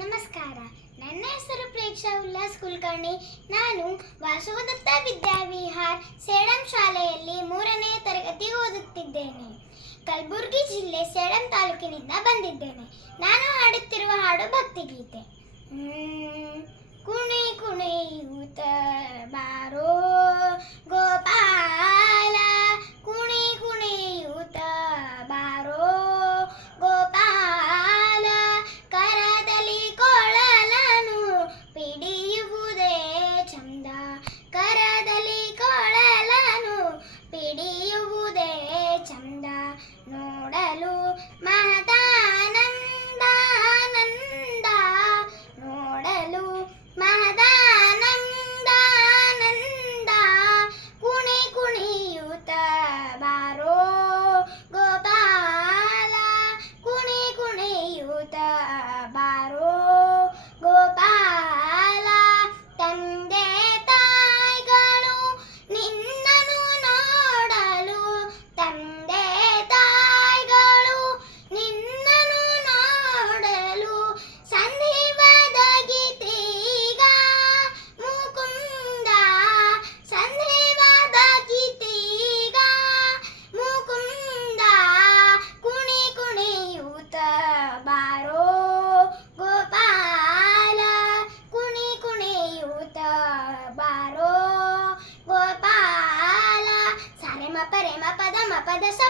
ನಮಸ್ಕಾರ. ನನ್ನ ಹೆಸರು ಪ್ರೇಕ್ಷಾ ಉಲ್ಲಾಸ್ ಕುಲಕರ್ಣಿ. ನಾನು ವಾಸವದತ್ತ ವಿದ್ಯಾವಿಹಾರ್ ಸೇಡಂ ಶಾಲೆಯಲ್ಲಿ 3ನೇ ತರಗತಿ ಓದುತ್ತಿದ್ದೇನೆ. ಕಲಬುರಗಿ ಜಿಲ್ಲೆ ಸೇಡಂ ತಾಲೂಕಿನಿಂದ ಬಂದಿದ್ದೇನೆ. ನಾನು ಹಾಡುತ್ತಿರುವ ಹಾಡು ಭಕ್ತಿಗೀತೆ. ಕುಣಿ ಕುಣಿಯೂತ ಬಾರೋ ಗೋಪಾಲ, ಕುಣಿ ಕುಣಿಯೂತ ಬಾರೋ ಗೋಪಾಲ, ಕರದಲ್ಲಿ ಕೊಳಲನು ಪಿಡಿಯುವುದೇ ಚಂದ, ಕರದಲ್ಲಿ ಕೊಳಲನು ಪಿಡಿಯುವುದೇ ಚಂದ, ನೋಡಲು ಮಹದಾನಂದ ನಂದ, ನೋಡಲು ಮಹದಾನಂದ ನಂದ, ಕುಣಿ ಕುಣಿಯೂತ ಬಾರೋ ಗೋಪಾಲ, ಕುಣಿ ಕುಣಿಯೂತ ಬಾರೋ ಗೋಪಾಲ, ತಂದೆ ತಾಯಿಗಳು ನಿನ್ನನ್ನು ನೋಡಲು, ತಂದೆ ತಾಯಿಗಳು ನಿನ್ನನ್ನು ನೋಡಲು, ಸಂಧಿವಾದ ಗೀತೀಗ ಮುಕುಂದ, ಸಂಧಿವಾದ ಗೀತೀಗ ಮುಕುಂದ, ಕುಣಿ ಕುಣಿಯೂತ ಬಾರೋ ಗೋಪಾಲ, ಕುಣಿ ಕುಣಿಯೂತ ಬಾರೋ ಗೋಪಾಲ, ಸಾರೆ ಮ ಪರೆ ಮ ಪದ ಸ